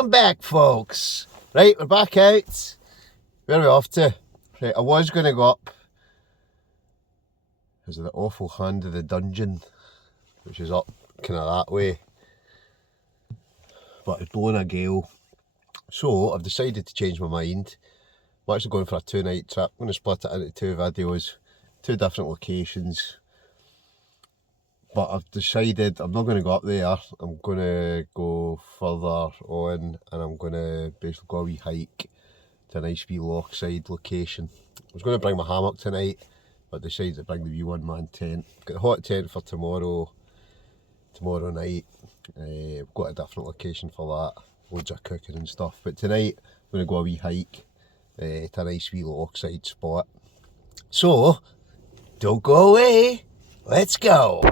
welcome back, folks. Right, we're back out. Where are we off to? Right, I was going to go up because of the awful hand of the dungeon, which is up kind of that way, but it's blowing a gale. So I've decided to change my mind. I'm actually going for a 2-night trip. I'm going to split it into 2 videos, 2 different locations. But I've decided I'm not going to go up there. I'm going to go further on, and I'm going to basically go a wee hike to a nice wee lochside location. I was going to bring my hammock tonight, but decided to bring the wee 1-man tent. Got a hot tent for tomorrow night. I've got a different location for that. Loads of cooking and stuff. But tonight I'm going to go a wee hike to a nice wee lochside spot. So, don't go away. Let's go.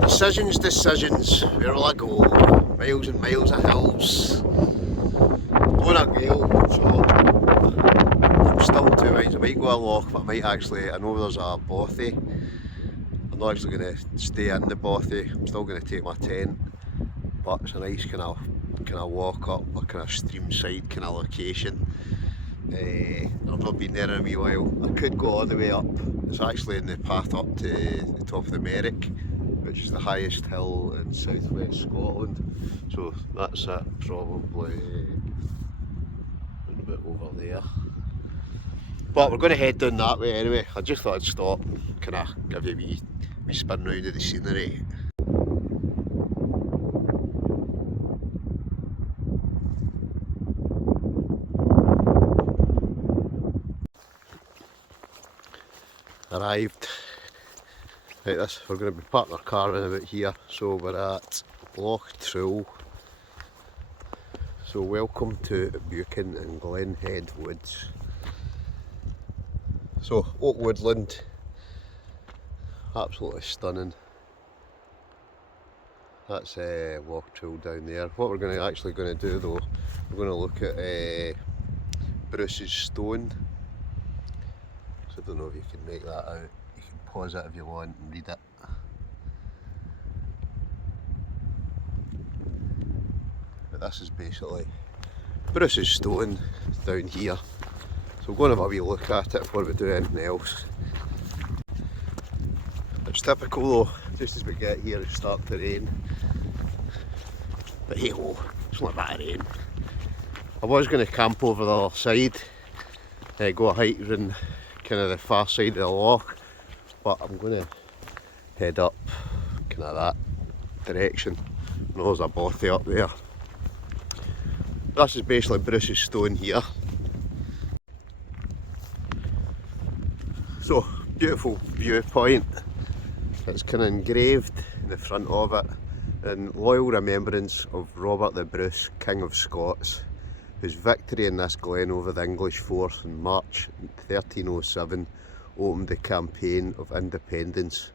Decisions. Where will I go? Miles and miles of hills. Blowing a gale, so I'm still 2 miles. I might go a loch, but I might actually, I know there's a bothy. I'm not actually going to stay in the bothy. I'm still going to take my tent. But it's a nice kind of walk up, a kind of stream side kind of location. I've not been there in a wee while. I could go all the way up. It's actually in the path up to the top of the Merrick, which is the highest hill in southwest Scotland. So that's it, probably a bit over there. But we're going to head down that way anyway. I just thought I'd stop, kind of give you a wee spin round of the scenery. Arrived. Right, we're going to be parking our car in about here, so we're at Loch Trill. So welcome to Buchan and Glenhead Woods. So oak woodland, absolutely stunning. That's Loch Trill down there. What we're actually going to do though, we're going to look at Bruce's Stone. So I don't know if you can make that out. You can pause it if you want and read it. But this is basically Bruce's Stone down here. So we're going to have a wee look at it before we do anything else. It's typical though, just as we get here it's starting to rain. But hey ho, it's not that rain. I was going to camp over the other side, go a hike around kind of the far side of the loch, but I'm going to head up kind of that direction. I know there's a bothy up there. This is basically Bruce's Stone here. So, beautiful viewpoint. It's kind of engraved in the front of it in loyal remembrance of Robert the Bruce, King of Scots, whose victory in this glen over the English force in March 1307 opened the campaign of independence,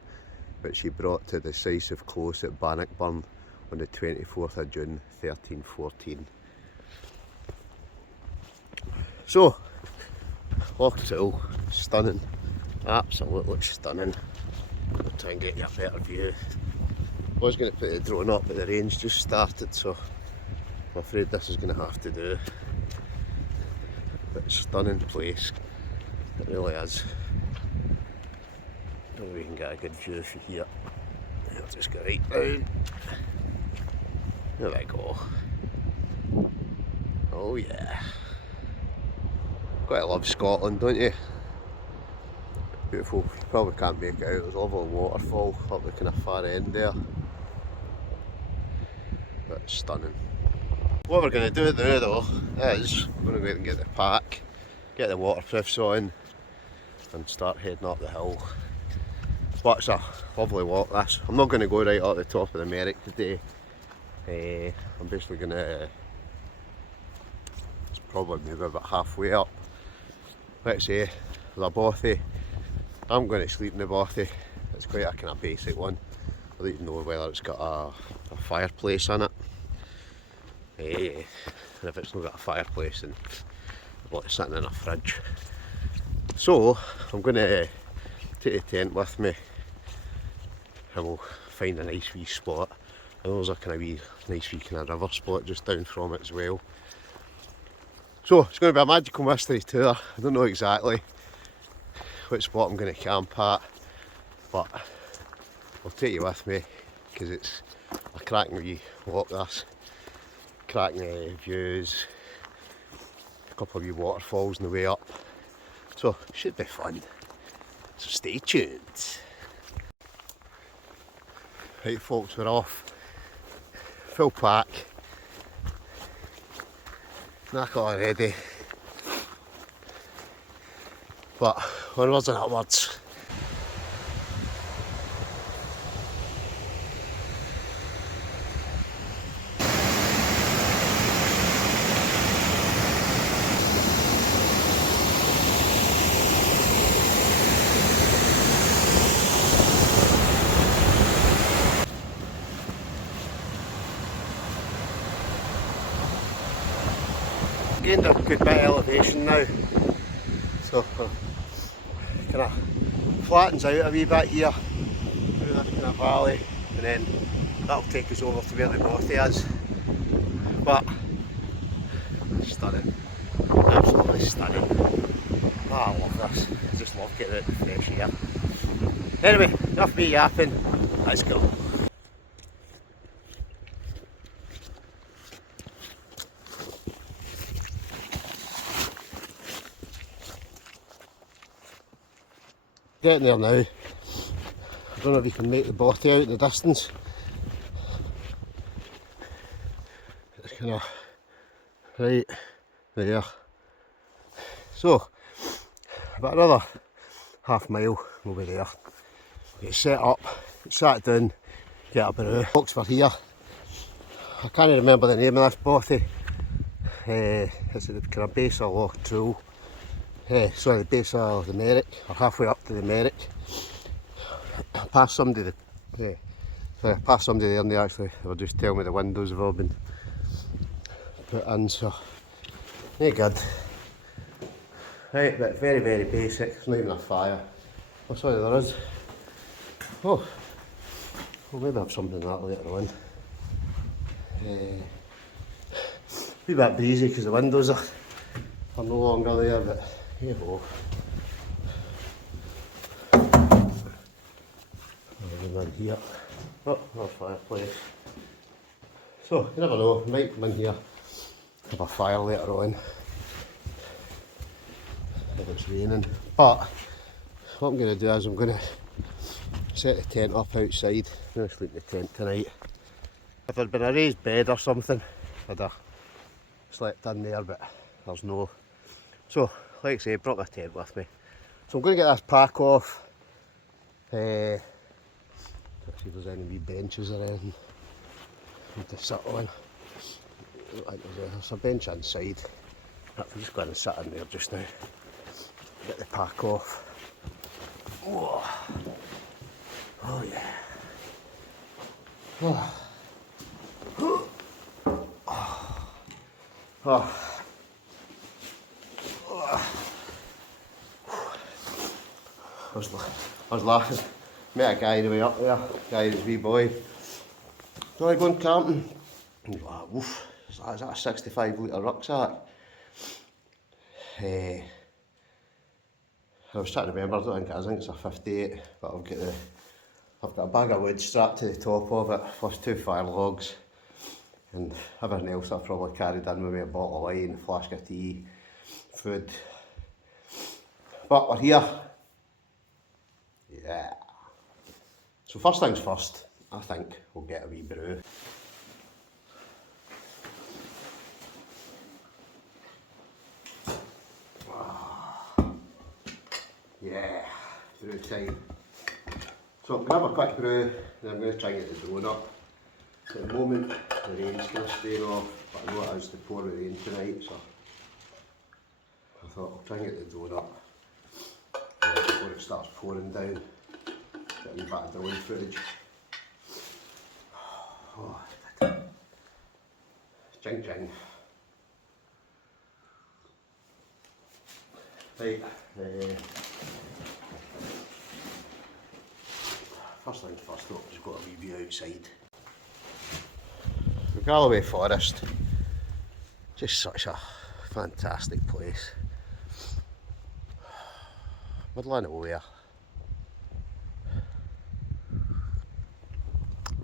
which he brought to a decisive close at Bannockburn on the 24th of June 1314. So, Loch Trill, stunning, absolutely stunning. I'll try and get you a better view. I was going to put the drone up but the rain's just started, so I'm afraid this is going to have to do. But it's a stunning place, it really is. Maybe we can get a good view from here. I'll just go right down. There we go. Oh yeah. Quite love Scotland, don't you? Beautiful. You probably can't make it out. There's a lovely waterfall up the kind of far end there. But it's stunning. What we're going to do now though is we're going to go out and get the pack, get the waterproofs on and start heading up the hill. But it's a lovely walk this. I'm not going to go right up the top of the Merrick today. I'm basically going to probably maybe about halfway up. Let's say there's a bothy. I'm going to sleep in the bothy. It's quite a kind of basic one. I don't even know whether it's got a fireplace in it. And if it's not got a fireplace, then it's sitting in a fridge. So I'm going to take the tent with me and we'll find a nice wee spot. I know there's a kind of nice wee kind of river spot just down from it as well. So it's going to be a magical mystery tour. I don't know exactly which spot I'm going to camp at, but I'll take you with me because it's a cracking wee walk this. Cracking views, a couple of wee waterfalls on the way up. So it should be fun. So stay tuned. Right folks, we're off. Full pack. Knack already. But onwards and upwards. Gained a good bit of elevation now, so kind of flattens out a wee bit here through this kind of valley, and then that'll take us over to where the bothy is. But stunning, absolutely stunning. Oh, I love this. I just love getting out in the fresh air. Anyway, enough me yapping. Let's go. Getting there now. I don't know if you can make the bothy out in the distance. It's kind of right there. So, about another half mile we'll be there. Get set up, get sat down, get a brew. Folks, we're here. I can't remember the name of this bothy. It's at the kind of base of Loch Trool. Sorry, the base of the Merrick, or halfway up to the Merrick. Past somebody, past somebody there, and they were just telling me the windows have all been put in, so very good. Right, but very, very basic. There's not even a fire. Oh, sorry, there is. Oh, we'll maybe have something like that later on. A wee bit breezy because the windows are no longer there, but here we go. In here. Oh, no fireplace. So, you never know, might come in here, have a fire later on if it's raining. But what I'm going to do is I'm going to set the tent up outside. I'm going to sleep in the tent tonight. If there'd been a raised bed or something, I'd have slept in there, but there's no. So, like I say, I brought my tent with me. So I'm going to get this pack off. Let's see if there's any wee benches or anything to sit on. Like there's a bench inside. I'm just going to sit in there just now. Get the pack off. Oh, oh yeah. Oh. Oh. I was laughing. Met a guy on the way up there, guy and his wee boy. Do I go on camping? And he's like, woof, is that a 65 litre rucksack? I was trying to remember, I think it's a 58, but I've got a bag of wood strapped to the top of it, plus 2 fire logs, and everything else I've probably carried in with me, a bottle of wine, a flask of tea, food. But we're here. Yeah. So first things first, I think we'll get a wee brew. Yeah, brew time. So I'm going to have a quick brew, and I'm going to try and get the drone up. At the moment, the rain's kind of staying off, but I know it is to pour the rain tonight, so I thought I'll try and get the drone up before it starts pouring down. Get a wee bit of drone footage. Oh, jing jing. Right, first things first though, just got a wee view outside. The Galloway Forest, just such a Fantastic place. Middle of nowhere.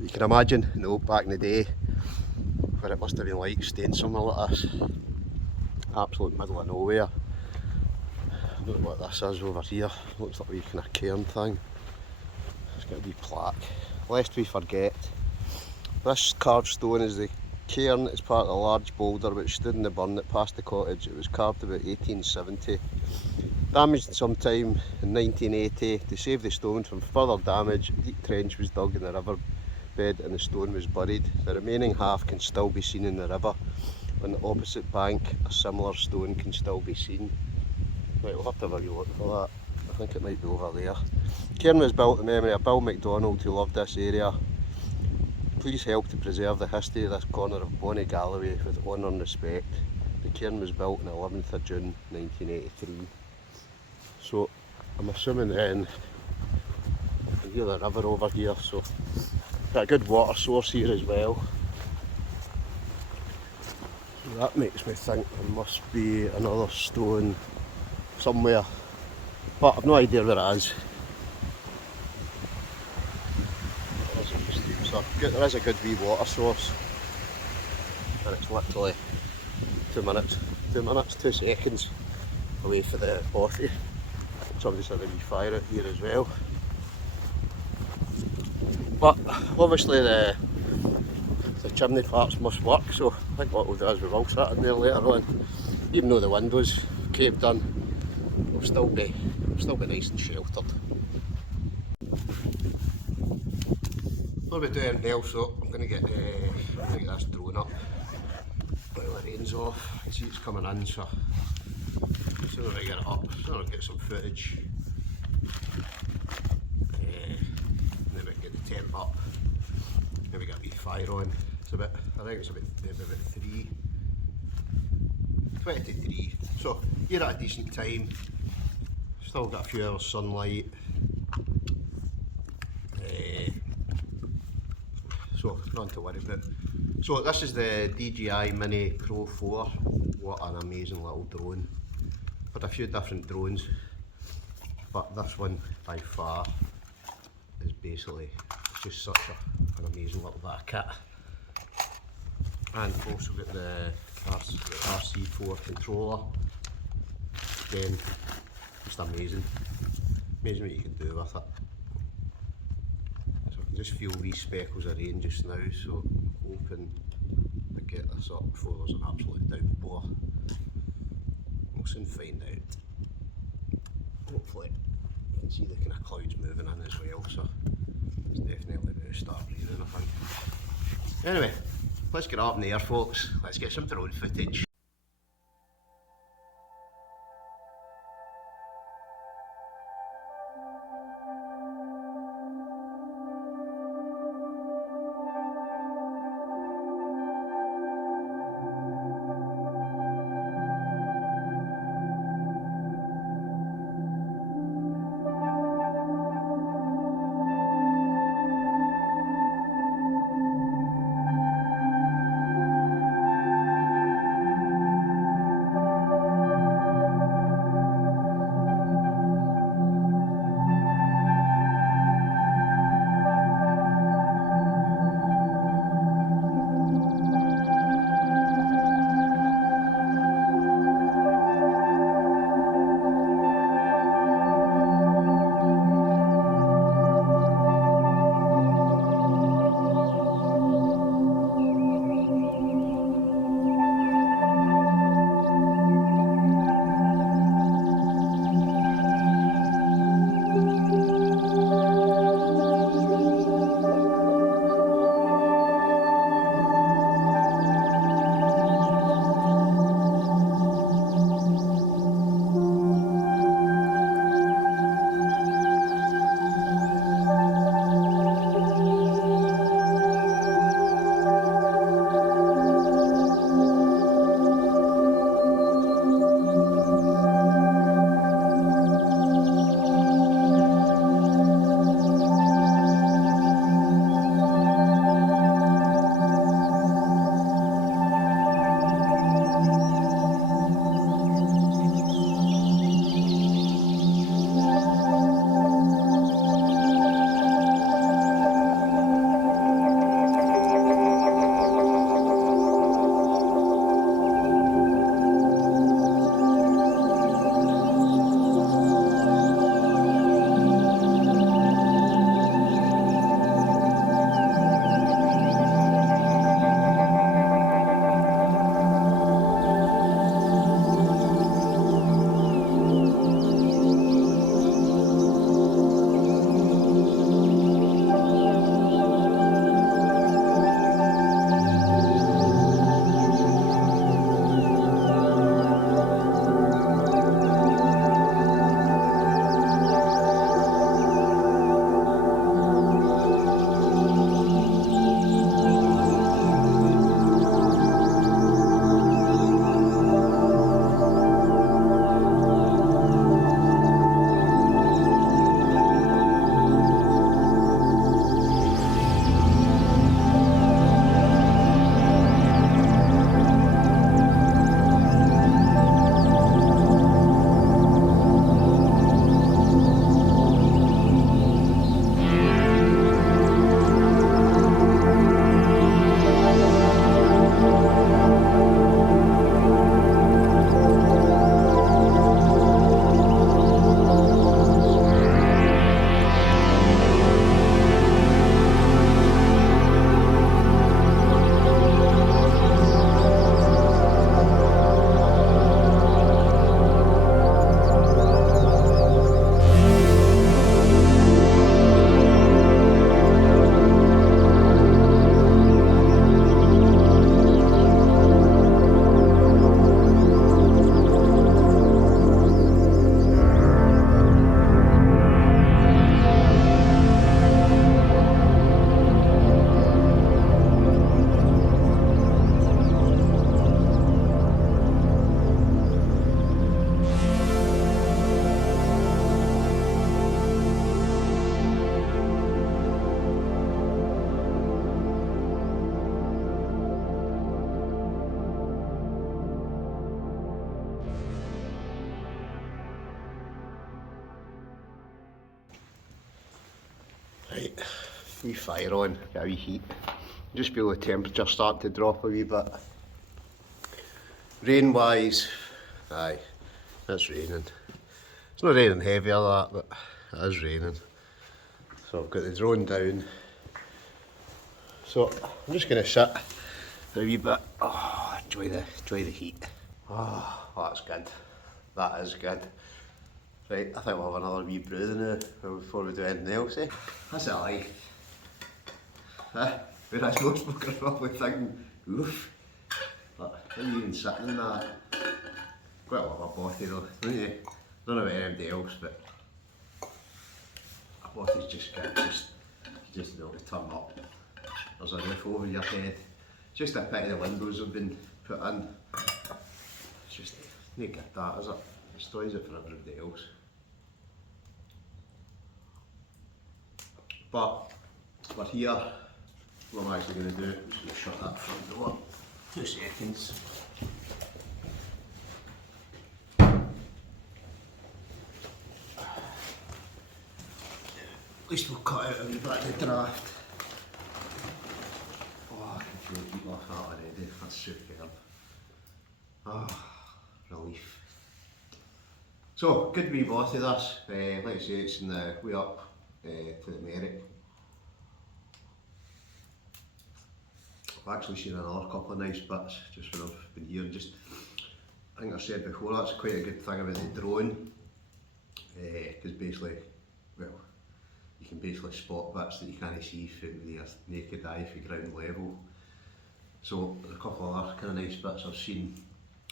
You can imagine, you know, back in the day, what it must have been like staying somewhere like this. Absolute middle of nowhere. I don't know what this is over here. Looks like a wee kind of cairn thing. It's got a wee plaque. Lest we forget, this carved stone is the cairn. It's part of a large boulder which stood in the burn that passed the cottage. It was carved about 1870. Damaged sometime in 1980. To save the stone from further damage, a deep trench was dug in the river bed and the stone was buried. The remaining half can still be seen in the river. On the opposite bank, a similar stone can still be seen. Right, we'll have to have a wee look for that. I think it might be over there. Cairn was built in memory of Bill MacDonald, who loved this area. Please help to preserve the history of this corner of Bonnie Galloway with honour and respect. The cairn was built on the 11th of June 1983. So I'm assuming then you can hear the river over here, so got a good water source here as well. So that makes me think there must be another stone somewhere, but I've no idea where it is. So there is a good wee water source, and it's literally 2 seconds away from the bothy. Somebody's had a wee fire out here as well. But obviously the chimney parts must work, so I think what we'll do is we will sit in there later on. Even though the windows caved in, we'll still be nice and sheltered. What we're doing now, so I'm going to get this drone up while the rain's off. You see it's coming in, so as soon as I get it up, as soon as I get some footage, then we get the temp up, maybe get a wee fire on. It's a bit, I think it's about 20 to 3, so you're at a decent time, still got a few hours sunlight, so nothing to worry about. So this is the DJI Mini Pro 4, what an amazing little drone. Had a few different drones, but this one by far is basically just such an amazing little bit of kit. And we've also got the RC4 controller. Again, just amazing what you can do with it. So I can just feel these speckles of rain just now, so I'm hoping I get this up before there's an absolute downpour. We'll soon find out. Hopefully you can see the kind of clouds moving in as well, so it's definitely going to start raining, I think. Anyway, let's get up in the air, folks. Let's get some drone footage. wee fire on, get a wee heat. Just feel the temperature start to drop a wee bit. Rain wise, aye, it's raining. It's not raining heavy or that, but it is raining. So I've got the drone down. So I'm just going to sit for a wee bit. Oh, enjoy the heat. Oh, that's good. That is good. Right, I think we'll have another wee brew now before we do anything else, eh? That's it like. Whereas most folk are probably thinking, oof. But how are you even sitting in that? Quite a lot of a bothy though, don't you? Don't know about anybody else, but a bothy's just good. You just know to turn up. There's a roof over your head. Just a pity the windows have been put in. It's just not good that, is it? It destroys it for everybody else. But we're here. What I'm actually going to do, I'm just going to shut that front door. 2 seconds. At least we'll cut out a wee bit of the draft. Oh, I can feel the heat off that already. That's superb. Oh, relief. So, good wee bothy this. Like I say, it's in the way up to the Merrick. I've actually seen another couple of nice bits just when I've been here. Just, I think I said before, that's quite a good thing about the drone, because basically, well, you can basically spot bits that you can't see with your naked eye from ground level. So there's a couple of other kind of nice bits I've seen.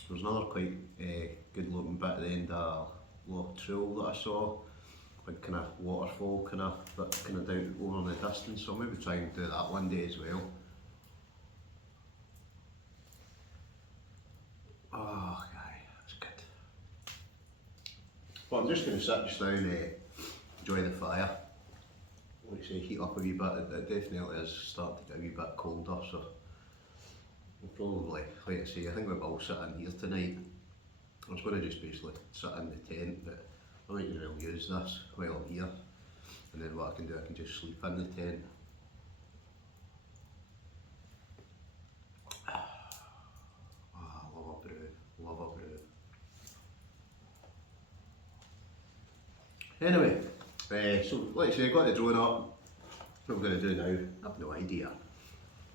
There's another quite good looking bit at the end of Loch Trail that I saw, like kind of waterfall kind of down over in the distance. So I'll maybe try and do that one day as well. Oh, okay, that's good. Well, I'm just going to sit just now and enjoy the fire. Like I say, heat up a wee bit. It definitely is starting to get a wee bit colder, so we'll probably, like I say, I think we'll all sit in here tonight. I was going to just basically sit in the tent, but I might really use this while I'm here. And then what I can do, I can just sleep in the tent. Love a brew. Anyway, so like I say, I got the drone up. What we're going to do now, I have no idea.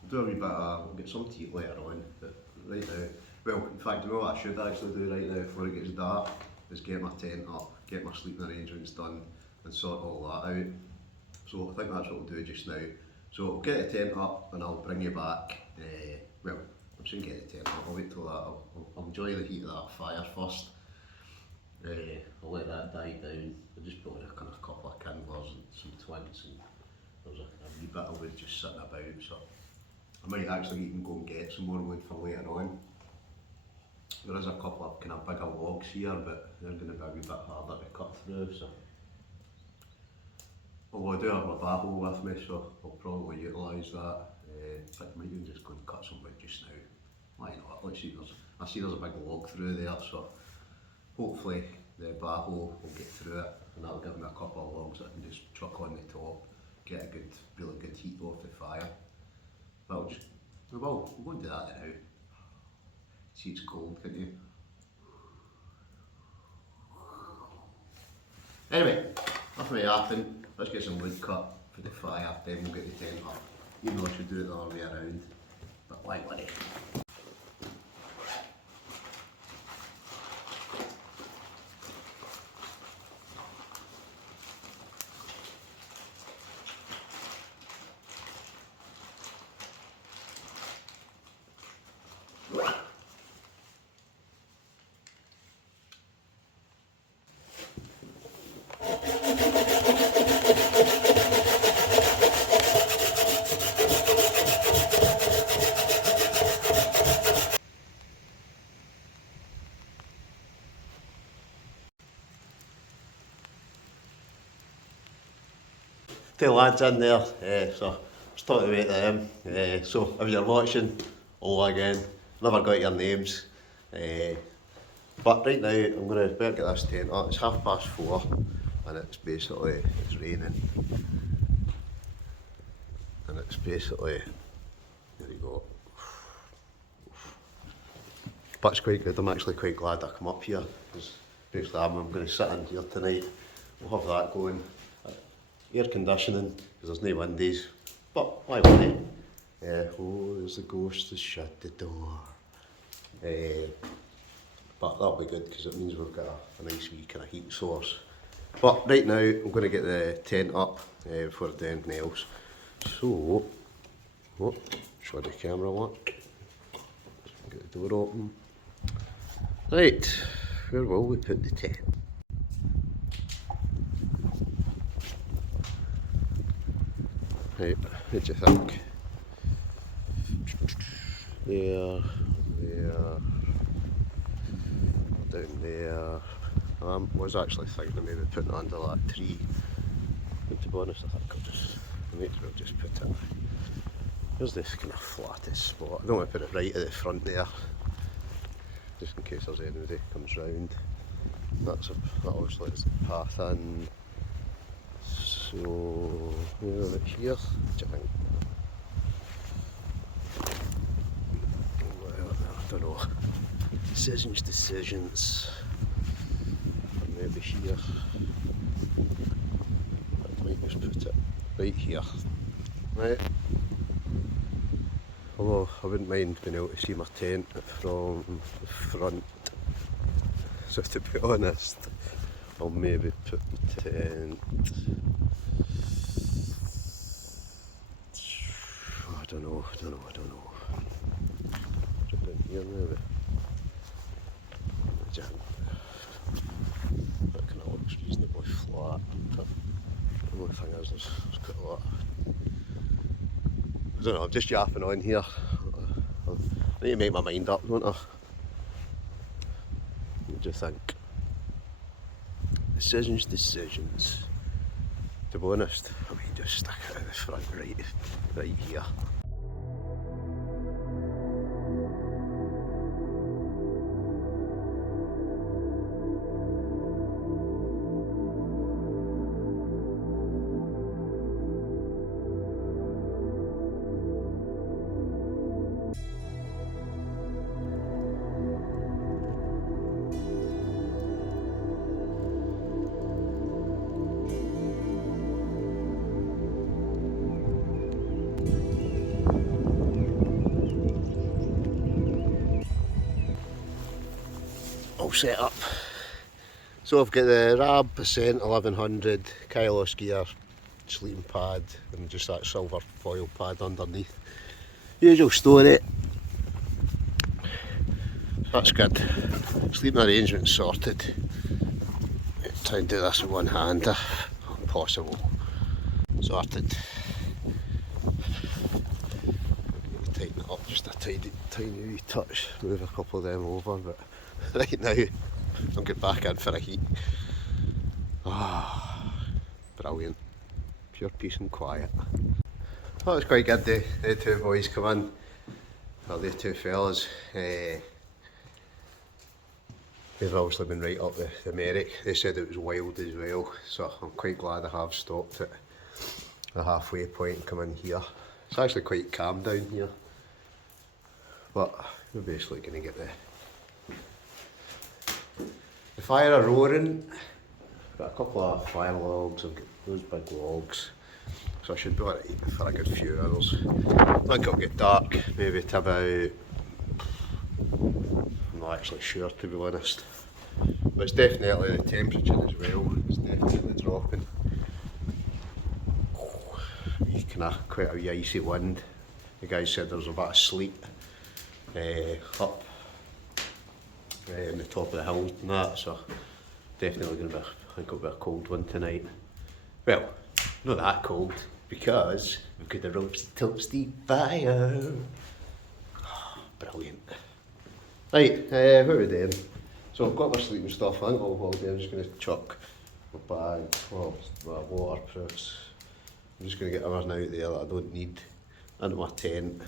We'll do a wee bit of, we'll get some tea later on, but right now, well, in fact, you know what I should actually do right now before it gets dark, is get my tent up, get my sleeping arrangements done, and sort all that out. So I think that's what we'll do just now. So I'll get the tent up and I'll bring you back, well, I'm soon get the tent up, I'll wait till that, I'll enjoy the heat of that fire first. I'll let that die down. I just put in a kind of couple of kindlers and some twigs, and there's a wee bit of wood just sitting about, so I might actually even go and get some more wood for later on. There is a couple of kind of bigger logs here, but they're going to be a wee bit harder to cut through, so. Although I do have my backhoe with me, so I'll probably utilise that. In fact, I might even just go and cut some wood just now. Why not? Let's see, I see there's a big log through there, so hopefully the backhoe will get through it, and that'll give me a couple of logs that I can just chuck on the top, get a good, really good heat off the fire. But we'll go and do that now. See, it's cold, can't you? Anyway, enough of me yapping. Let's get some wood cut for the fire, then we'll get the tent up. Even though I should do it the other way around, but why would I? Two lads in there, so just talking about them. So if you're watching, hello again. Never got your names. But right now I'm going to get this tent up. It's 4:30 and it's basically, it's raining. and it's basically, there you go. But it's quite good. I'm actually quite glad I come up here, because basically I'm going to sit in here tonight. We'll have that going. Air conditioning, because there's no windows, but why wouldn't it? Oh, there's the ghost has shut the door. But that'll be good, because it means we've got a nice wee kind of heat source. But right now, I'm going to get the tent up before I do anything else. So, oh, show the camera work. Get the door open. Right, where will we put the tent? Right, what do you think? There, down there. I was actually thinking of maybe putting it under that tree, but to be honest I think I might as well just put it. There's this kind of flattest spot. I don't want to put it right at the front there, just in case there's anybody comes round. That obviously is the path in. So, where it here? What do you think? Well, I don't know. Decisions. Or maybe here. I might just put it right here. Right. Although I wouldn't mind being able to see my tent from the front. So to be honest, I'll maybe put the tent. I don't know. Put it in here maybe. That kind of looks reasonably flat. But the only thing is there's quite a lot. I don't know, I'm just yapping on here. I need to make my mind up, don't I? What do you think? Decisions. To be honest, I mean just stick it at the front right here. All set up. So I've got the Rab Percent 1100 Kylos gear, sleeping pad, and just that silver foil pad underneath. Usual story. That's good. Sleeping arrangement's sorted. Try and do this with one hand if possible. Sorted. Tighten it up just a tiny wee touch. Move a couple of them over, but right now I'm getting back in for a heat. Brilliant. Pure peace and quiet. Well, it was quite good. The two boys come in, well, the two fellas. They've obviously been right up the Merrick. They said it was wild as well, so I'm quite glad I have stopped at the halfway point and come in here. It's actually quite calm down here, but we're basically going to get the fire roaring. Got a couple of fire logs, I've got those big logs, so I should be alright for a good few hours. I think it'll get dark maybe to about, I'm not actually sure to be honest, but it's definitely the temperature as well, it's definitely dropping. Quite a wee icy wind. The guys said there was a bit of sleet up in the top of the hill and that, so definitely going to be, I think it'll be a cold one tonight. Well, not that cold, because we've got the roasted toasty fire. Brilliant. Right, what are we doing? So I've got my sleeping stuff. I think what I'll do, I'm just going to chuck my bag, well, my waterproofs. I'm just going to get everything out there that I don't need into my tent,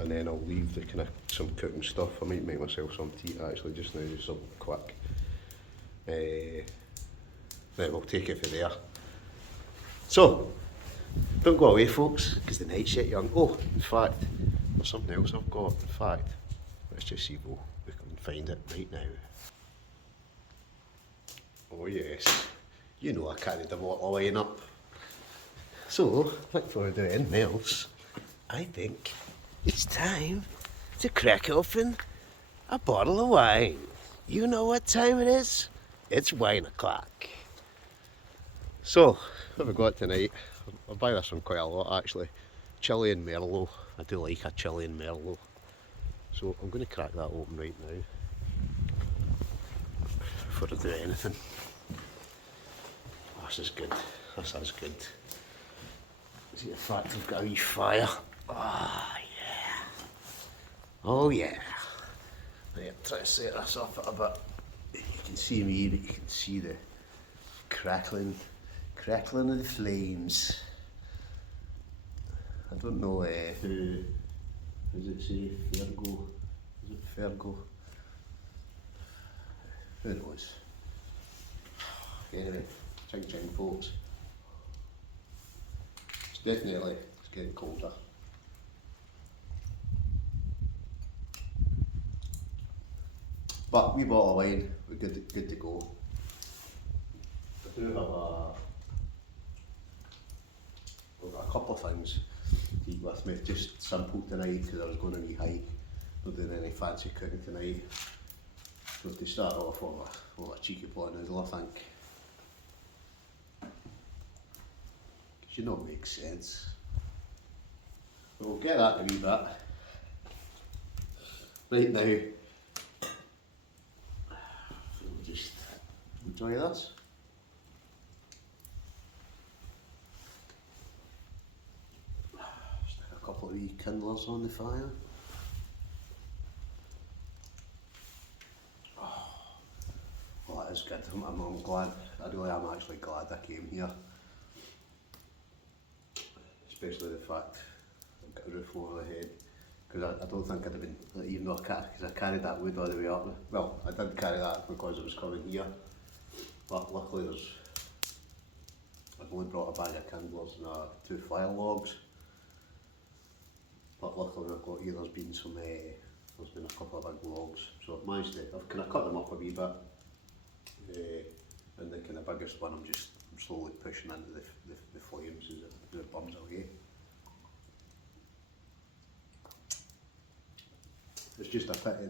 and then I'll leave the kind of some cooking stuff. I might make myself some tea actually just now, just something quick. Then we'll take it from there. So, Don't go away, folks, because the night's yet young. Oh, in fact, there's something else I've got. In fact, let's just see if we can find it right now. Oh yes, you know I carried the bottle of wine up. So, like for doing else, I think it's time to crack open a bottle of wine. You know what time it is? It's wine o'clock. So, what have we got tonight? I buy this one quite a lot actually. Chilean Merlot. I do like a Chilean Merlot. So I'm going to crack that open right now before I do anything. Oh, this is good. This is good. See the fact I've got a wee fire. Oh yeah. Oh yeah. Right, try to set this up a bit. You can see me, but you can see the crackling of the flames. I don't know who does it say? Fergo? Is it Fergo? Who knows? Anyway, ching folks. It's getting colder. But wee bottle of wine, we're good to go. I do have I've got a couple of things to eat with me, just simple tonight because I was going on a wee hike, not doing any fancy cooking tonight. So to start off with a cheeky pot noodle, I think. Because you know it makes sense. So we'll get that in a wee bit. Right now, we'll just enjoy this. Stick a couple of wee kindlers on the fire. Oh, that is good. I'm glad. I really am actually glad I came here. Especially the fact I've got a roof over the head. Because I don't think I'd have been, even though because I carried that wood all the way up. Well, I did carry that because it was coming here. But luckily I've only brought a bag of kindlers and 2 fire logs. But luckily I've got here, there's been a couple of big logs. So I've managed to, I've kind of cut them up a wee bit. And the kind of biggest one I'm slowly pushing into the flames as it burns away. It's just a pity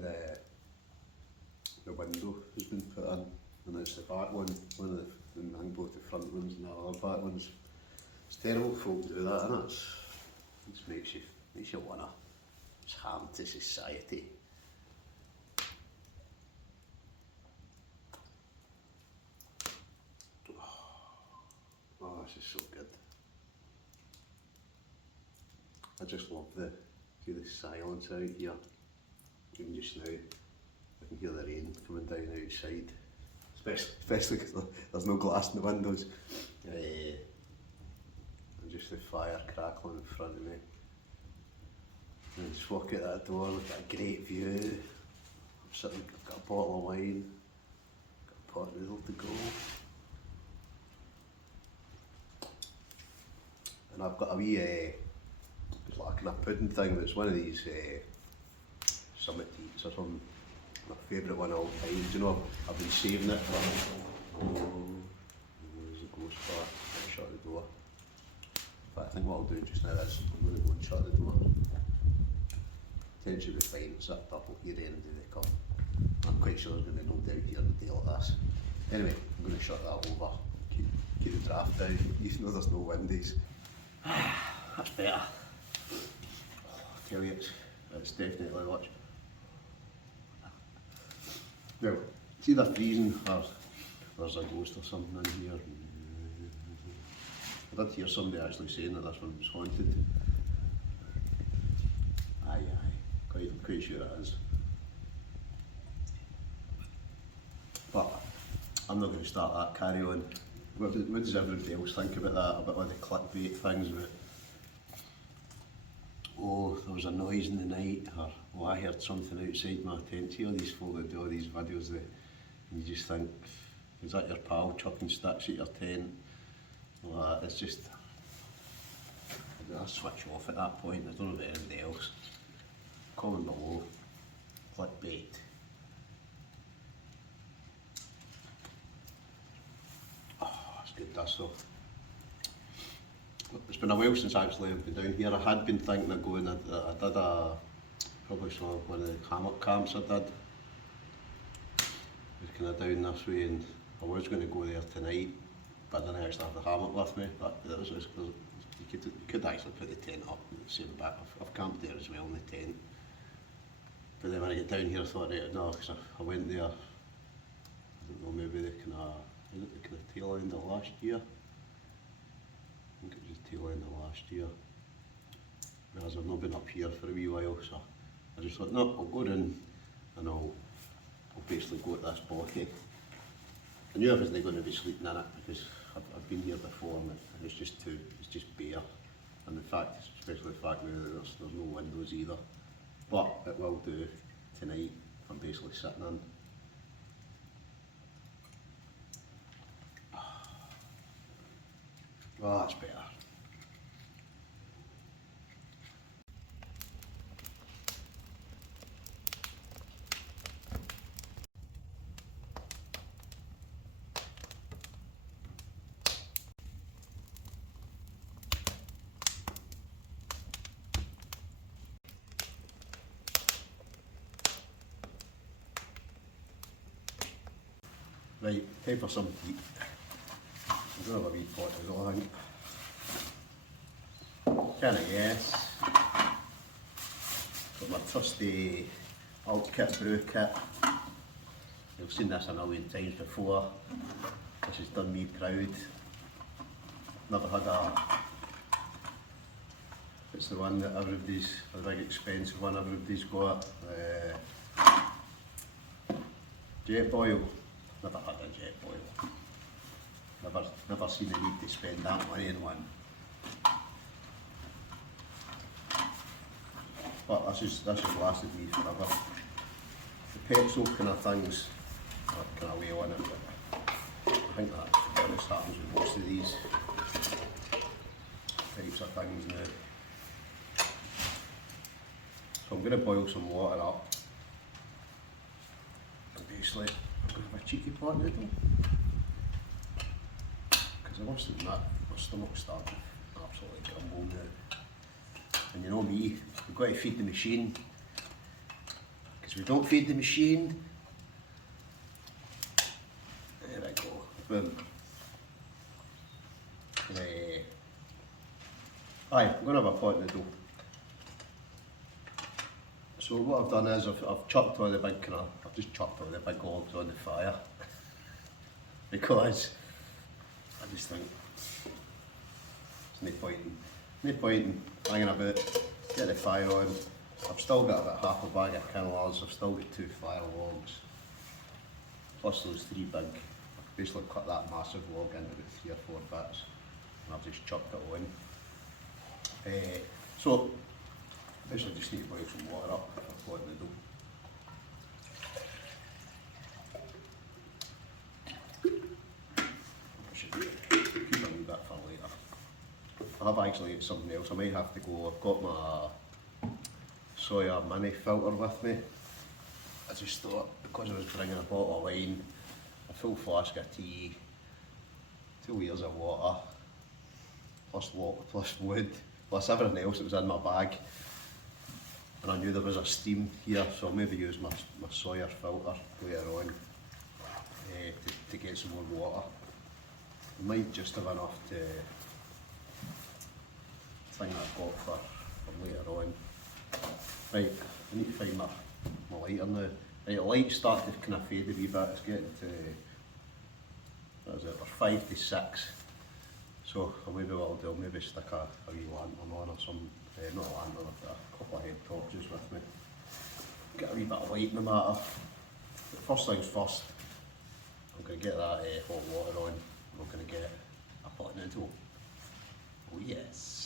the window has been put in, and it's the back one of the, I think both the front ones and the other back ones. It's terrible folk do that, and it just makes you want to, it's harm to society. Oh, this is so good. I just love the silence out here. Even just now, I can hear the rain coming down outside. Especially because there's no glass in the windows. And just the fire crackling in front of me. And just walk out that door, look at a great view. I've got a bottle of wine, got a pot noodle to go. And I've got a wee, it's like a kind of pudding thing, but it's one of these summit eats or something. My favourite one of all time. Do you know, I've been saving it for, there's a ghost part, shut the door. But I think what I'll do just now is, I'm going to go and shut the door. Potentially be fine, it's up, we'll hear any day they come. I'm quite sure there's going to be no doubt here on the day like this. Anyway, I'm going to shut that over, keep the draft down, even though there's no windies. That's better. I tell you, it's definitely much. Now, it's either freezing or there's a ghost or something in here. I did hear somebody actually saying that this one was haunted. Aye, I'm quite sure it is. But I'm not going to start that carry on. What does everybody else think about that? About all the clickbait things about, oh, there was a noise in the night, or oh, I heard something outside my tent. See all these folk that do all these videos and you just think, is that your pal chucking sticks at your tent? Well, it's just, I'll switch off at that point. I don't know about anybody else. Comment below. Clickbait. Oh, that's good, that's though. It's been a while since actually I've been down here. I had been thinking of going. I did probably saw one of the hammock camps I did. It was kind of down this way, and I was going to go there tonight, but I didn't actually have the hammock with me. But you could actually put the tent up and see the back. I've camped there as well in the tent. But then when I get down here, I thought, right, no, because I went there. I don't know, maybe the kind of tail end of last year. I think it was the tail end of last year. Whereas I've not been up here for a wee while, so I just thought, no, I'll go in and I'll basically go at this bothy. I knew I wasn't going to be sleeping in it because I've been here before and it's just bare. And in fact, especially the fact that there's no windows either. But it will do tonight if I'm basically sitting in. Oh, that's better. Right, time for some heat. I'm going to have a wee pot as well, I think. Can I guess? Got my trusty alt kit, brew kit. You've seen this a million times before. This has done me proud. Never had it's the one that everybody's, the big expensive one everybody's got. Jet boil. Never had a jet boil. Never seen the need to spend that money in one. But this has lasted me forever. The petrol kind of things are kind of way on it, but I think that to be honest happens with most of these types of things now. So I'm going to boil some water up. And basically, I'm going to have a cheeky pot noodle. Because I must admit, my stomach's starting to absolutely crumble now. And you know me, we've got to feed the machine. Because if we don't feed the machine, there I go, boom. Aye, I'm going to have a pot noodle. So what I've done is I've chucked all the big I've just chucked all the big logs on the fire. Because I just think there's no point in hanging about, get the fire on. I've still got about half a bag of kindlers, I've still got 2 fire logs, plus those 3 big. I've basically cut that massive log into about 3 or 4 bits, and I've just chucked it on. So, basically just need to boil some water up for pot noodle. Keep a wee bit for later. I have actually got something else. I might have to go. I've got my soya mini filter with me. I just thought, because I was bringing a bottle of wine, a full flask of tea, 2 litres of water, plus wood, plus everything else that was in my bag. And I knew there was a steam here, so I'll maybe use my soya filter later on to get some more water. I might just have enough to thing I've got for later on. Right, I need to find my lighter now. Right, the light's starting to kind of fade a wee bit. It's getting to, what is it, we're 5 to 6. So maybe what I'll do, I'll maybe stick a wee lantern on or some, not a lantern, I've got a couple of head torches with me. Get a wee bit of light no matter. But first things first, I'm going to get that hot water on. I'm going to get a pot noodle. Oh yes.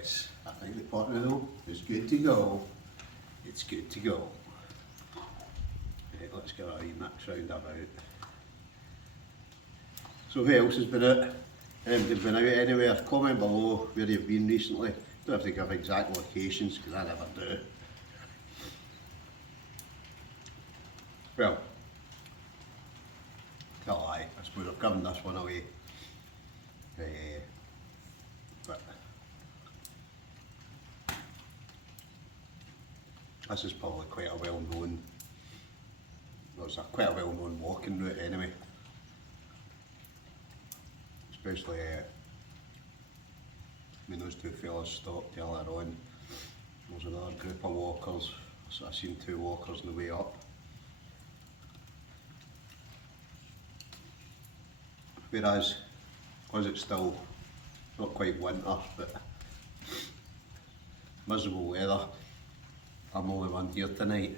yes, I think the pot noodle is good to go. It's good to go. Right, let's give it a wee mix round about. So who else has been out? They've been out anywhere? Comment below where you've been recently. Don't have to give exact locations because I never do. Well, can't lie, I suppose I've given this one away. But this is probably quite a well known, well, it's quite a well known walking route anyway. Especially, I mean, those two fellas stopped earlier on. There's another group of walkers, so I seen two walkers on the way up. Whereas, because it's still not quite winter, but miserable weather, I'm only one here tonight.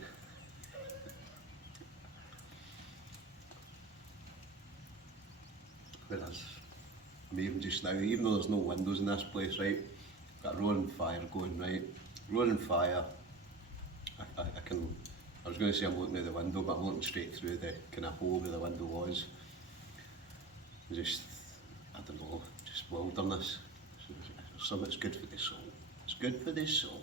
Whereas, I'm even just now, even though there's no windows in this place, right, got a roaring fire going, right, roaring fire, I was going to say I'm looking out the window, but I'm looking straight through the kind of hole where the window was. Just, I don't know, just wilderness. Something that's good for the soul. It's good for the soul.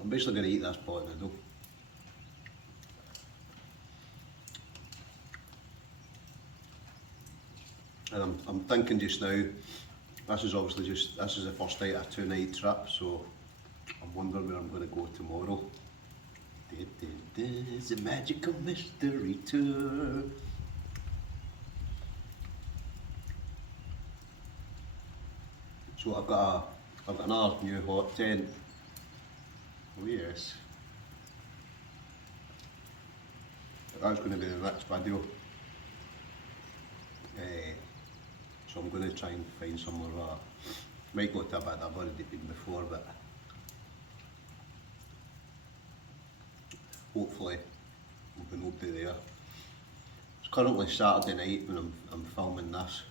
I'm basically going to eat this pot noodle. And I'm thinking just now, this is obviously just, this is the first night of a 2-night trip, so I'm wondering where I'm going to go tomorrow. It's a magical mystery tour. So I've got another new hot tent. Oh yes. That's going to be the next video. So I'm going to try and find somewhere might go to a bit I've already been before, but hopefully there'll be nobody there. It's currently Saturday night when I'm filming this.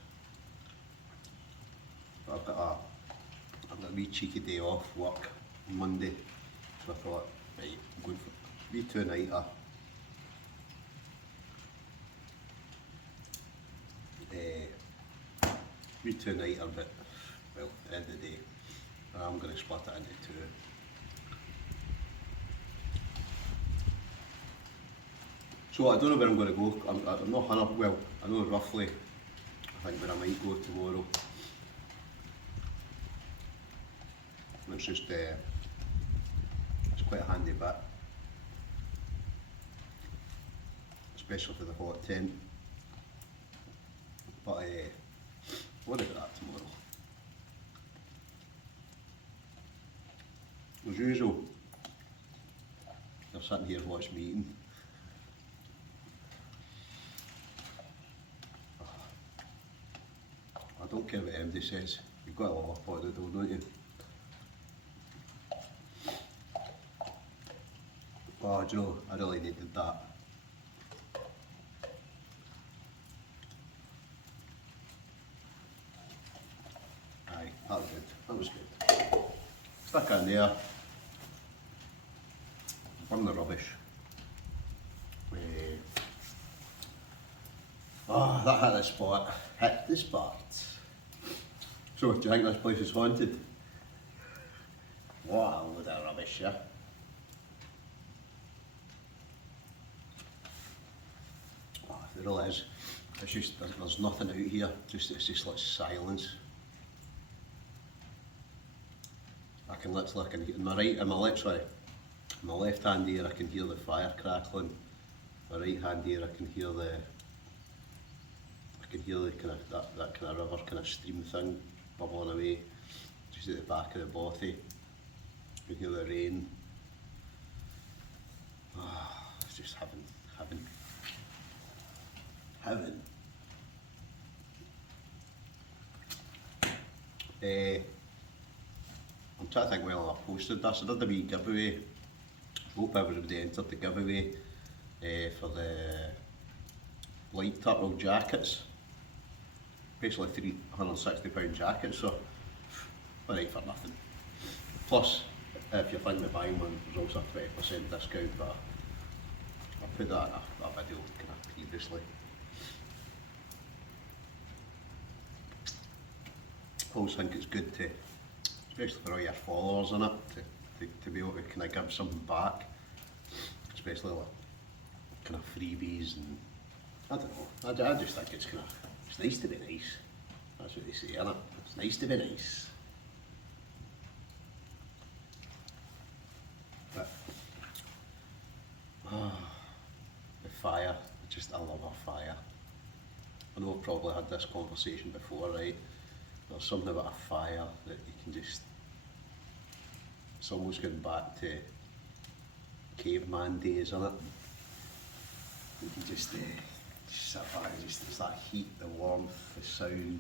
But I've got a wee cheeky day off work on Monday, so I thought, right, I'm going for a wee 2-nighter. Wee 2-nighter, but well, at the end of the day, I'm going to split it into two. So I don't know where I'm going to go. I'm not 100%, well, I know roughly, I think where I might go tomorrow. It's just, it's quite a handy bit, especially for the hot tent. But what about that tomorrow? As usual, you're sitting here watching me eating. I don't care what MD says, you've got a lot of pot noodle, don't you? Oh, do you know, I really needed that. Aye, that was good, that was good. Stick in there, burn the rubbish. Oh, that hit the spot, hit the spot. So, do you think this place is haunted? Wow, load of rubbish, yeah? Oh, there really is. It's just, there's nothing out here, it's just like silence. I can literally, in my left hand here I can hear the fire crackling. My right hand here I can hear the kind of, that kind of river kind of stream thing bubbling away, just at the back of the bothy. You can hear the rain. Oh, it's just heaven, heaven, heaven. I'm trying to think when I posted this. I did a wee giveaway. Hope everybody entered the giveaway for the light turtle jackets. basically £360 jacket, so alright for nothing. Plus, if you're thinking of buying one, there's also a 20% discount, but I put that in a video kind of previously. I always think it's good to, especially for all your followers in it, to be able to kind of give something back, especially like kind of freebies, and I don't know, I just think it's kind of, it's nice to be nice. That's what they say, isn't it? It's nice to be nice. But, the fire, I love a fire. I know I've probably had this conversation before, right? There's something about a fire that you can just, it's almost going back to caveman days, isn't it? You can just sit back, it's that heat, the warmth, the sound.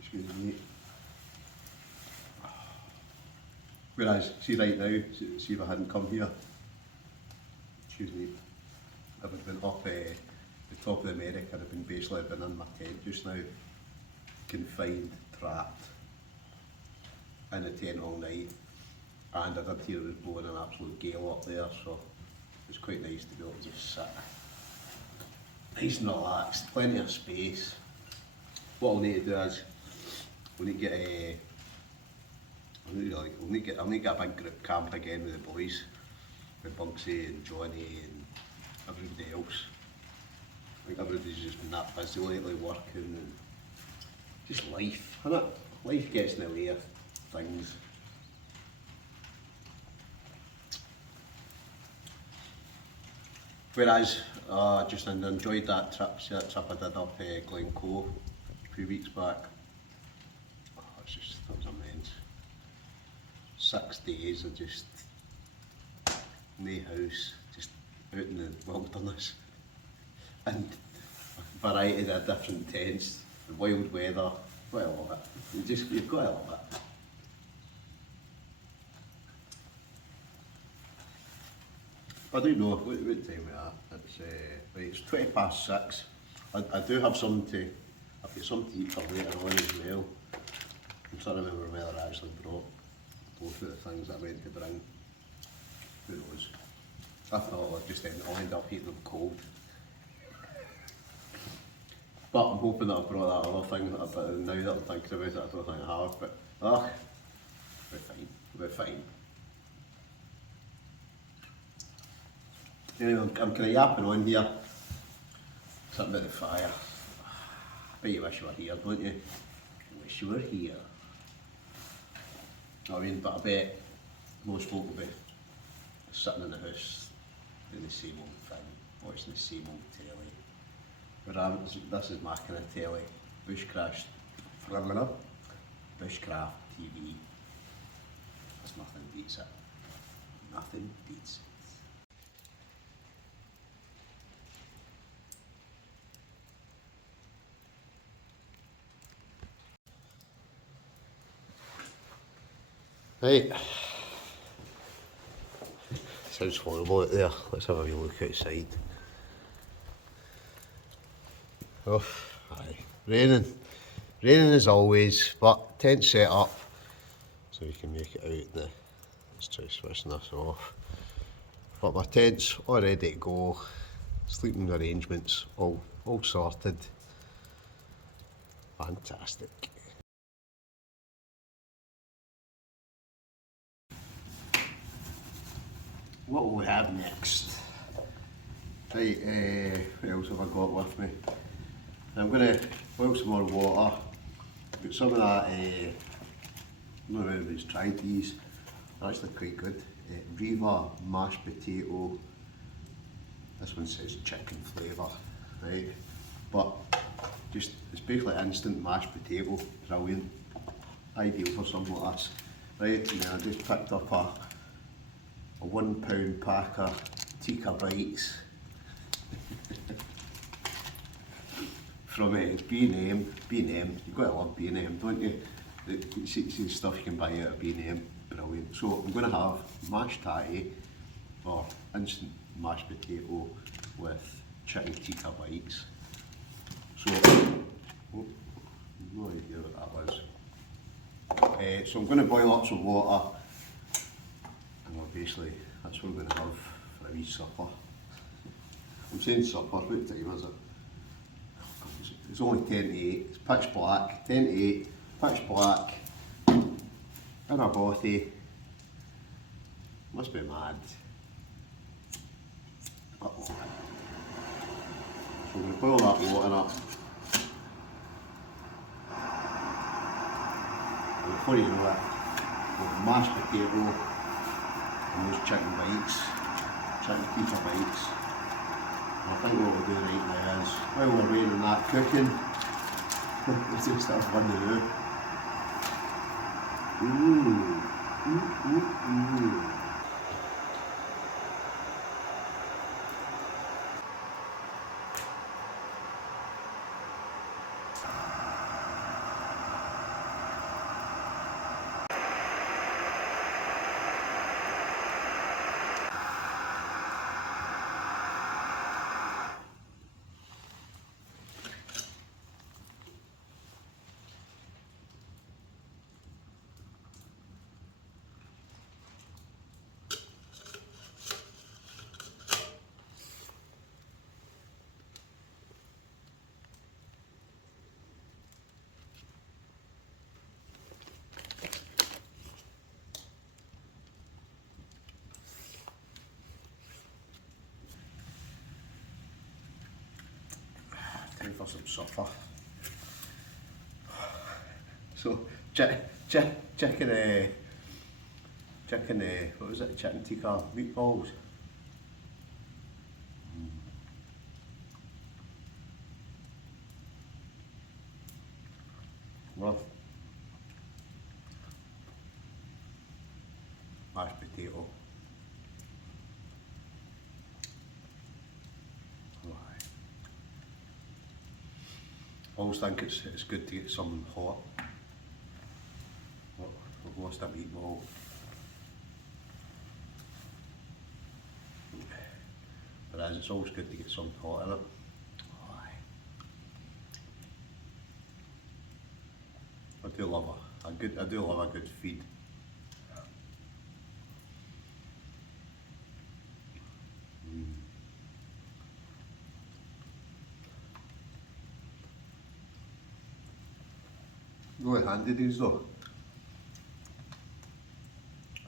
Excuse me. Whereas, see right now, see if I hadn't come here, excuse me, I would have been up the top of America, I'd have been basically in my tent just now, confined, trapped, in a tent all night, and I did hear it was blowing an absolute gale up there, so it was quite nice to be able to just sit, nice and relaxed, plenty of space. What I'll need to do is, we'll need to get I'll need to get a big group camp again with the boys, with Bunksy and Johnny and everybody else. I think everybody's just been that busy lately working and just life, innit? Life gets in the way of things. Whereas, I just enjoyed that trip, see that trip I did up Glencoe a few weeks back. Oh, that was immense. 6 days of just no house, just out in the wilderness, and a variety of different tents, the wild weather. I love it. You've got to love it. I don't know what time we're at. It's 6:20. I do have something to. I've got something to eat for later on as well. I'm trying to remember whether I actually brought both of the things that I meant to bring. Who knows? If not, I'll end up eating them cold. But I'm hoping that I brought that other thing, but now that I'm thinking about it, I don't think I have, but we're fine. Anyway, I'm kind of yapping on here. Something about the fire. I bet you wish you were here, don't you? You wish you were here. I mean, but I bet most folk will be sitting in the house doing the same old thing, watching the same old telly. But this is my kind of telly, bushcraft TV. There's nothing beats it. Nothing beats it. Right, sounds horrible out there. Let's have a wee look outside. Oh, aye, raining as always, but tent set up so we can make it out now. Let's try switching this off. But my tent's all ready to go, sleeping arrangements all sorted. Fantastic. What will we have next? Right, what else have I got with me? I'm going to boil some more water, put some of that, I don't know if it's trying to use, actually quite good, Riva mashed potato, this one says chicken flavour, right, but just, it's basically instant mashed potato, brilliant, ideal for something like this, right, and then I just picked up a £1 pack of Tikka bites from B&M, you've got to love B&M, don't you? See the stuff you can buy out of B&M, brilliant. So I'm going to have mashed tatty, or instant mashed potato with chicken Tikka bites. So Oh, no idea what that was. So I'm going to boil up some water, and basically that's what I'm going to have for a wee supper. I'm saying supper, what time is it? It's only 10 to 8, it's pitch black, 10 to 8, pitch black, in a bothy. Must be mad. Uh-oh. So I'm going to boil that water up. And before you know it, with mashed potato and those chicken bites, chicken pizza bites. And I think what we'll do right now is, while we're waiting on that cooking, we'll just have one to do. Time for some supper. So, chicken, what was it? Chicken tikka meatballs. Well, mashed potato. I always think it's good to get something hot. I've lost a meatball. But as it's always good to get something hot in it. I do love a good feed. Really handy these though.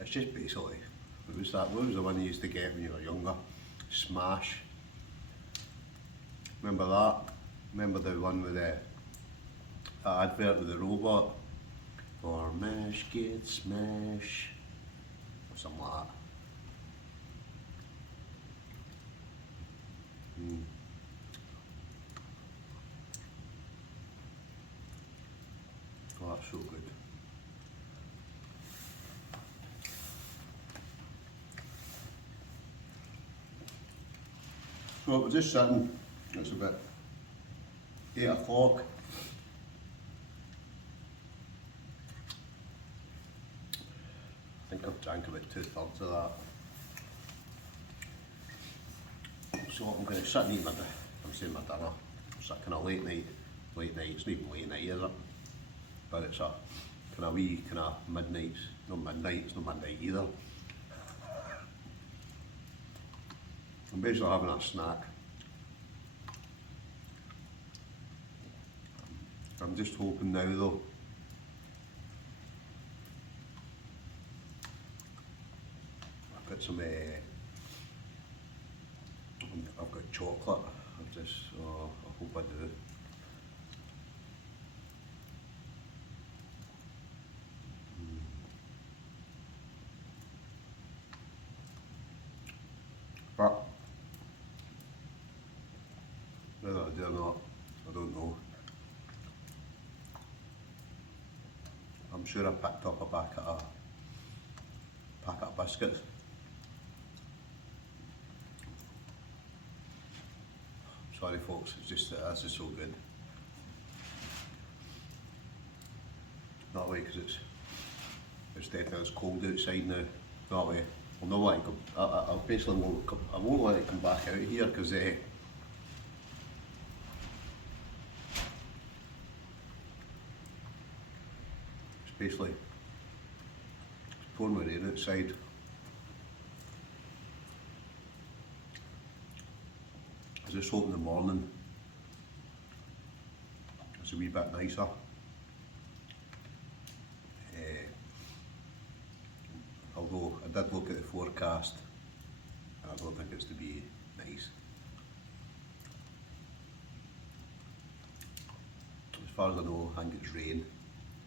It's just basically, what was the one you used to get when you were younger? Smash. Remember that? Remember the one with the advert with the robot? For mash, get smash. Or something like that. Oh, that's so good. So we're just sitting, it's about 8 o'clock. I think I've drank about 2/3 of that. So I'm going to sit and eat my dinner. It's a kind of late night, it's not even late night, is it? But it's a kind of wee, kind of midnight, not midnight, it's not midnight either. I'm basically having a snack. I'm just hoping now though, I've got some, I've got chocolate, I hope I do. But whether I do or not, I don't know. I'm sure I picked up a packet of biscuits. Sorry folks, it's just that this is so good. That way, because it's definitely it's cold outside now. That way, I'll not let it come. I basically won't let it come back out here because basically it's pouring with rain outside. I just hope in the morning it's a wee bit nicer. Although I did look at the forecast and I don't think it's to be nice. As far as I know, I think it's rain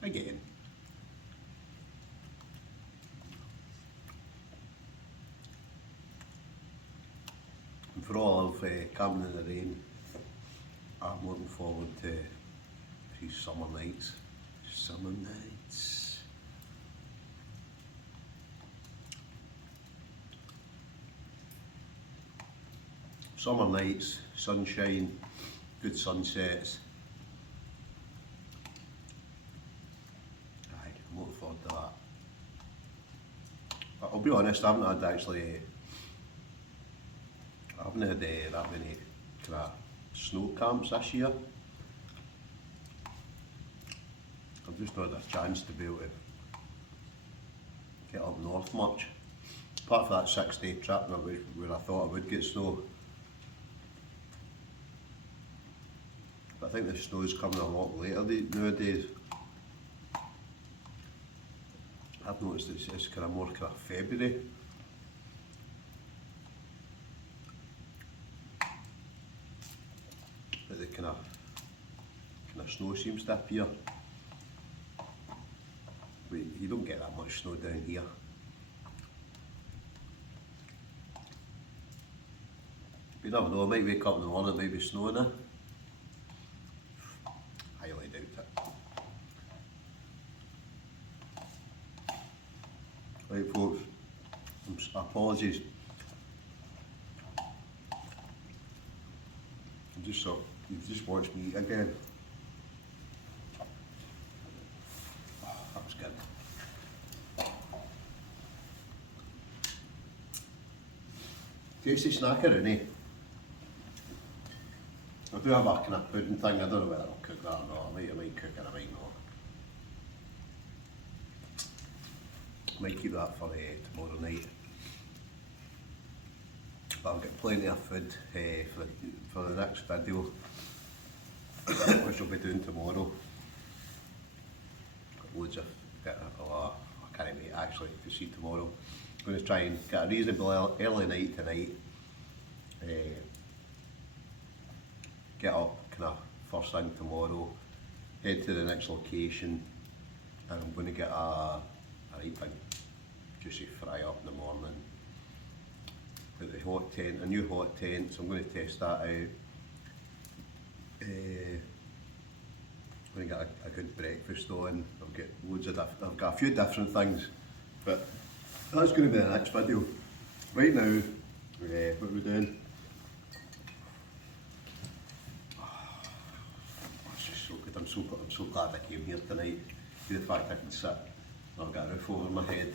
again. And for all of camping in the rain, I'm looking forward to these summer nights. Summer nights. Summer nights, sunshine, good sunsets. Aye, I'm looking forward to that. I'll be honest, I haven't had that many kind of snow camps this year. I've just not had a chance to be able to get up north much. Apart from that 6-day trip where I thought I would get snow. But I think the snow's coming a lot later nowadays. I've noticed it's kind of more kind of February. That the kind of snow seems to appear. But you don't get that much snow down here. You never know, I might wake up in the morning, it might be snowing there. Highly doubt it. Right folks, apologies. You've just watched me eat again. Oh, that was good. Tasty snacker, isn't it? I do have a kind of pudding thing, I don't know whether I'll cook that or not. I might cook it, I might not. Might keep that for tomorrow night. But I've got plenty of food for the next video, which I'll be doing tomorrow. Got loads of, I can't wait actually to see tomorrow. I'm going to try and get a reasonably early night tonight. Get up kind of first thing tomorrow, head to the next location, and I'm going to get a right big juicy fry up in the morning. Got the hot tent, a new hot tent, so I'm going to test that out. I'm going to get a good breakfast on. I've got a few different things, but that's going to be the next video. Right now, what are we doing? I'm so glad I came here tonight. The fact I can sit, I've got a roof over my head.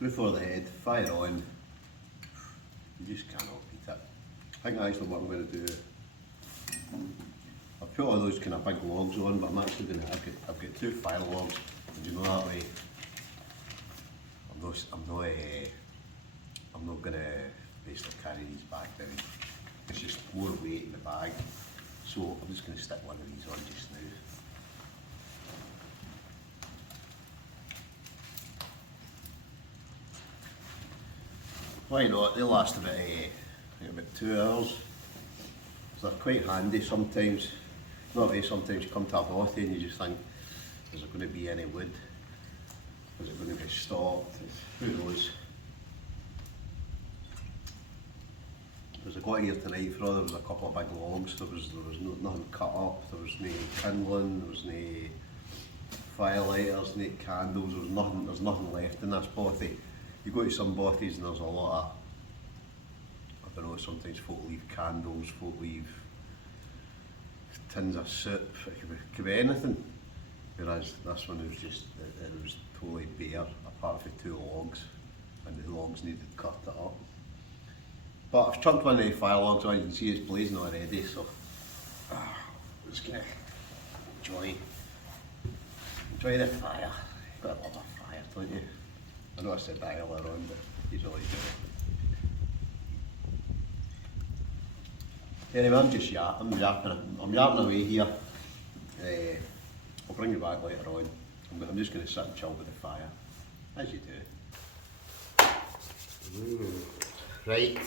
Roof over the head, fire on. You just cannot beat it. I think actually what I'm going to do, I've put all those kind of big logs on, but I'm actually going to, I've got 2 fire logs, and you know that way, I'm not going to basically carry these back down. It's just more weight in the bag, so I'm just going to stick one of these on just now. Why not? They last about 2 hours, so they're quite handy sometimes. Not way sometimes you come to a bothy and you just think, is there going to be any wood? Is it going to be stopped? Who knows? As I got here tonight, there was a couple of big logs. There was nothing cut up. There was no kindling. There was no firelighters, no candles. There's nothing left in this bothy. You go to some bothies and there's a lot of, I don't know, sometimes folk leave candles, folk leave tins of soup. It could be anything. Whereas this one was just, it was totally bare, apart from 2 logs, and the logs needed cut it up. But I've chunked one of the fire logs on, you can see it's blazing already, so I'm just gonna enjoy the fire. You've got to love a fire, don't you? I know I said that earlier on, but you really do. Anyway, I'm yapping away here. I'll bring you back later on. I'm just going to sit and chill with the fire, as you do. Right,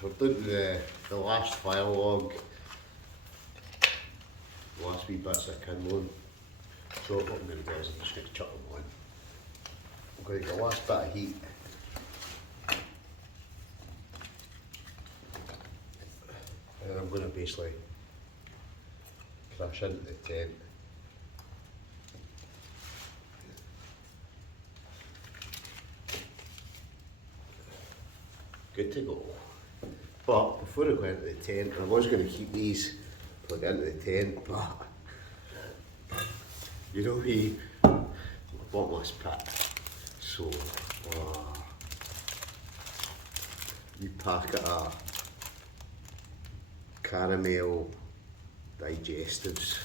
we're doing the last fire log, the last wee bits of kindling. So what I'm going to do is I'm just going to chuck them on. I'm going to get the last bit of heat. And then I'm going to basically crash into the tent. Good to go. But before I go into the tent, I was going to keep these plugged into the tent, but you know me, bottomless pit. So we packet of caramel digestives.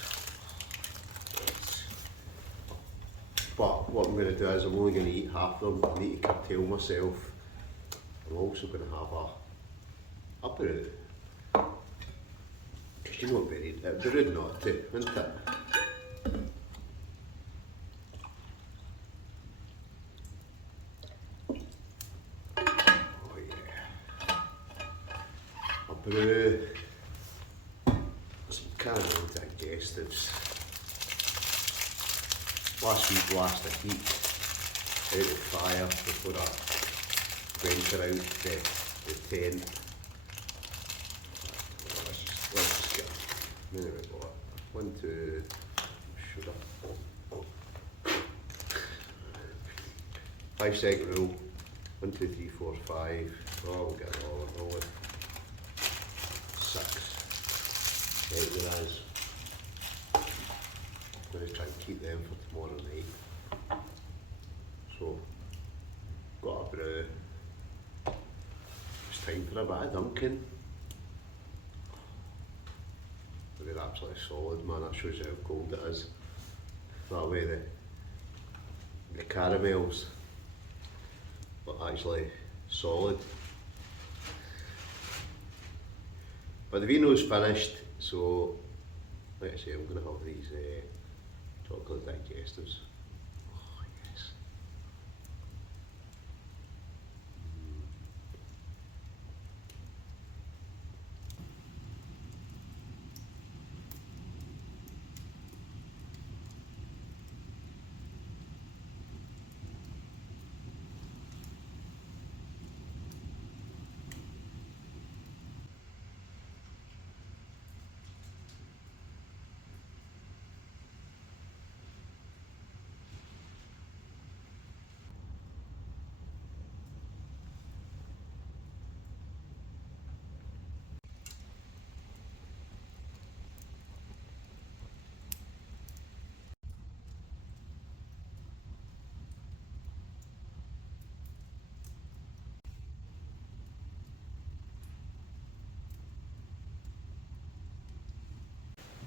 But what I'm going to do is I'm only going to eat half of them. I need to curtail myself. I'm also going to have a brew. Because you know it'd be rude not to, wouldn't it? Oh yeah. A brew. Some caramel digestives. Last wee blast of heat out of the fire before I venture out the tent. Let's just get a minute of what? 1, 2, sugar. 5-second rule. 1, 2, 3, 4, 5. Oh, we'll get it all rolling. 6. Right there is. I'm going to try and keep them for tomorrow night. So, got a brew. It's time for a bit of dunking. They're absolutely solid, man. That shows you how cold it is. That way the caramels are actually solid. But the vino's finished, so like I say, I'm going to have these chocolate digestives. Oh yes.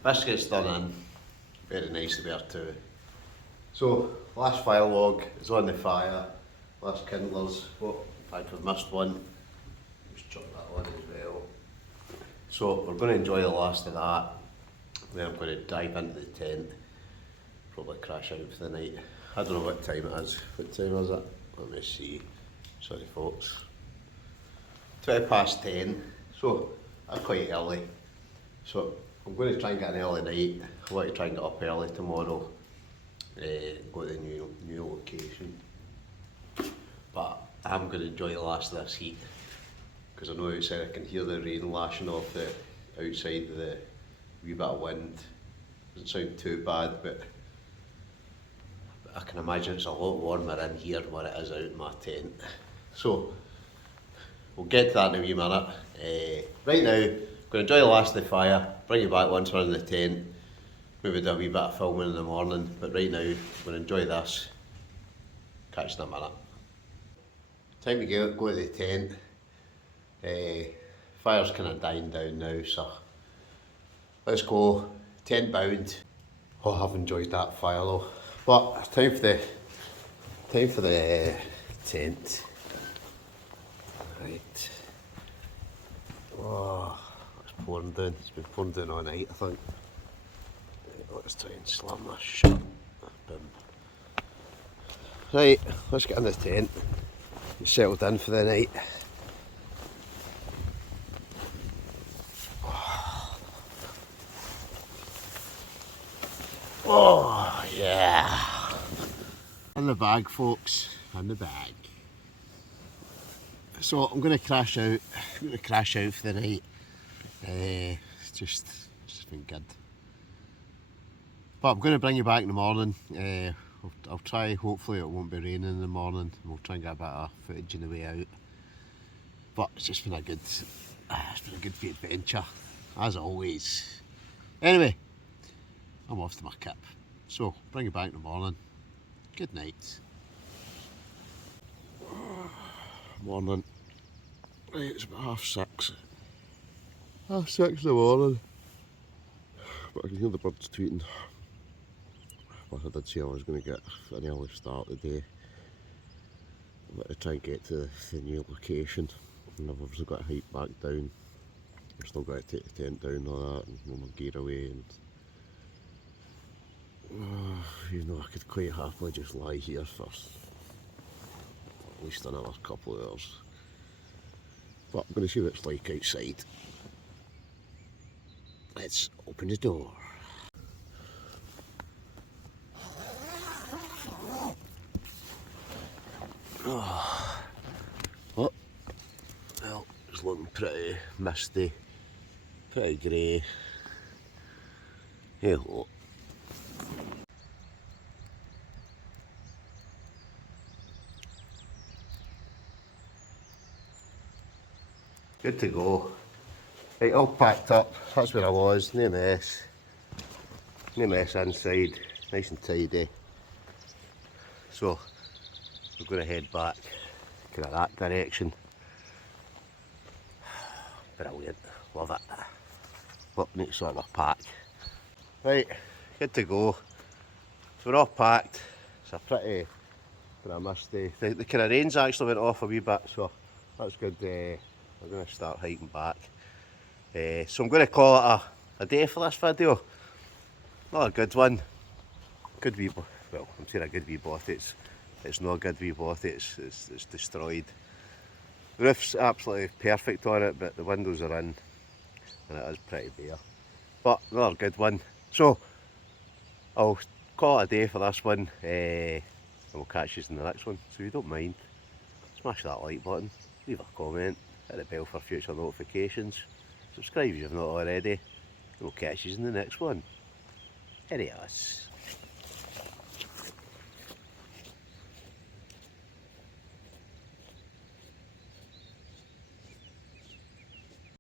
Biscuits done in, very nice to bear too. So, last fire log is on the fire, last kindlers, in fact we've missed one, just chuck that on as well. So we're going to enjoy the last of that, then I'm going to dive into the tent, probably crash out for the night. I don't know what time it is. What time is it? Let me see, sorry folks. 10:20, so that's quite early. So I'm going to try and get an early night. I want to try and get up early tomorrow, go to the new location. But I'm going to enjoy the last of this heat, because I know outside I can hear the rain lashing off the outside with the wee bit of wind. Doesn't sound too bad, but I can imagine it's a lot warmer in here than it is out in my tent. So we'll get to that in a wee minute. Right now, I'm going to enjoy the last of the fire, bring you back once we're in the tent, maybe do a wee bit of filming in the morning, but right now, I'm going to enjoy this. Catch you in a minute. Time to go to the tent. Fire's kind of dying down now, so let's go, £10. Oh, I've enjoyed that fire though. But time for the tent. Right. Oh, it's pouring down. It's been pouring down all night, I think. Let's try and slam this shut. Boom. Right, let's get in the tent. Get settled in for the night. Oh, yeah. In the bag, folks. In the bag. So I'm going to crash out. I'm going to crash out for the night. It's just been good. But I'm going to bring you back in the morning. I'll try, hopefully it won't be raining in the morning. We'll try and get a bit of footage on the way out. But it's just been a good wee adventure, as always. Anyway, I'm off to my kip. So, bring you back in the morning. Good night. Morning. Right, it's about 6:30. 6:30 in the morning. But I can hear the birds tweeting. But I did say I was going to get an early start today. I'm going to try and get to the new location. And I've obviously got to hike back down. I've still got to take the tent down and all that and move my gear away. And you know, I could quite happily just lie here for at least another couple of hours. But I'm going to see what it's like outside. Let's open the door. Oh, well, it's looking pretty misty, pretty grey. Hello. Good to go. Right, all packed up. That's where I was. No mess. No mess inside. Nice and tidy. So we're going to head back kind of that direction. Brilliant. Love it. What a neat sort of pack. Right, good to go. So we're all packed. It's a pretty misty. The kind of rain's actually went off a wee bit, so that's good. We're going to start hiking back. So I'm going to call it a day for this video. Not a good one. Good wee, well, I'm saying a good wee bothy. It's not a good wee bothy. It's destroyed. The roof's absolutely perfect on it, but the windows are in, and it is pretty bare. But another good one. So I'll call it a day for this one. And we'll catch you in the next one. So if you don't mind, smash that like button, leave a comment, hit the bell for future notifications, subscribe if you've not already, and we'll catch you in the next one. Adios.